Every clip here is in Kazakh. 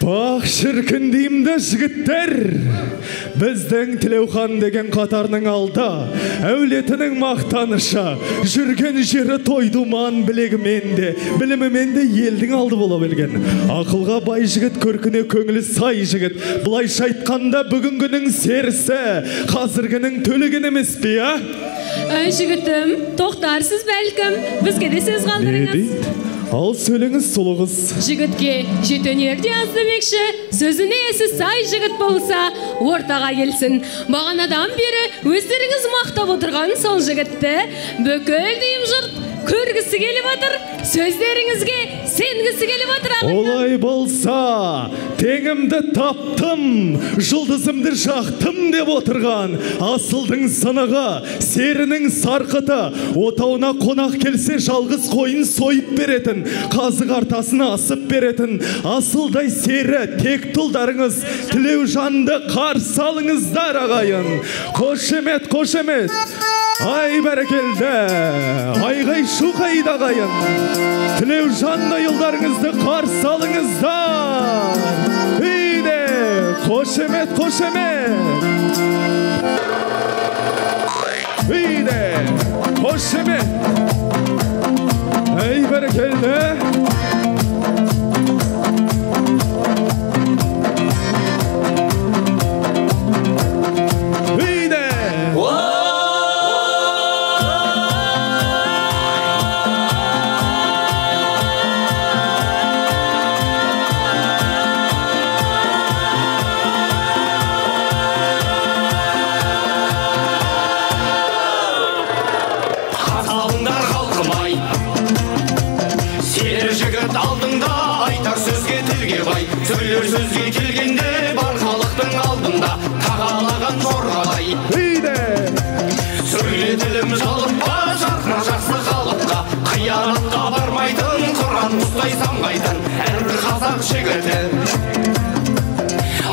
Бақ шіркін деймді жігіттер, біздің Тілеухан деген қатарының алда, әулетінің мақтаныша, жүрген жері тойдуман білегімен де, білімімен де елдің алды бола білген. Ақылға бай жігіт, көркіне көңілі сай жігіт, бұлайша айтқанда бүгінгінің серісі, қазіргінің төлеген емес пе, а? Жігітім, тоқтарсыз бәлкім, бізге де сөз қалдырыңыз. Ал сөйлеңіз сұлығыз. Жігітке жетөнерде аздымекші, сөзіне есі сай жігіт болса, ортаға келсін. Бағанадан бері өздеріңіз мақтап отырған сол жігітті бүкіл дейім жұрт көргісі келіп отыр, сөздеріңізге сенгісі келіп отыр. Олай болса, теңімді таптым, жұлдызымды жақтым деп отырған асылдың сынығы, серінің сарқыты, отауына қонақ келсе жалғыз қойын сойып беретін, қазы қартасын асып беретін асылдай сері тек тұлдарыңыз Тілеужанды қарсы алыңыздар ағайын. Қошемет, қошемет. Ай бәрекелді, айғай шу қайда ағайын. Тілеужанды елдарыңызды қарсы алыңыздар. Үйде, қошемет, қошемет. Үйде, қошемет. Ай бәрекелді. Алдыңда айтар сөзге тілге бай, сөйлер сөзге келгенде бар халықтың алдында тағалаған торғадай. Сөйлетілім жалықпа, жарқына жақсы халыққа, қиянатқа бармайтын, Құран ұстай самғайтын әрбір қазақ жігіті.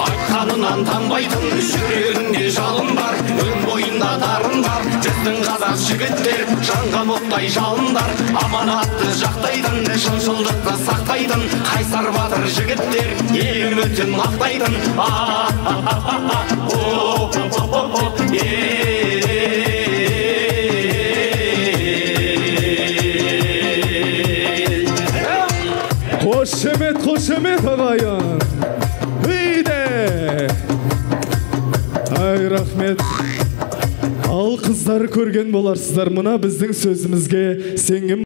Айтқанынан танбайтын, жүрегінде жалын бар, өн бойында дарын бар. Біздің қазақ жігіттер жанған оттай жалындар, аманатты жақтайтын, шыншылдықты сақтайтын, қайсар батыр жігіттер ең өтін мақтайтын. Қошемет, қошемет ағайын. Ай, рахмет. Ал қыздар көрген боларсыздар, мұна біздің сөзімізге сенгім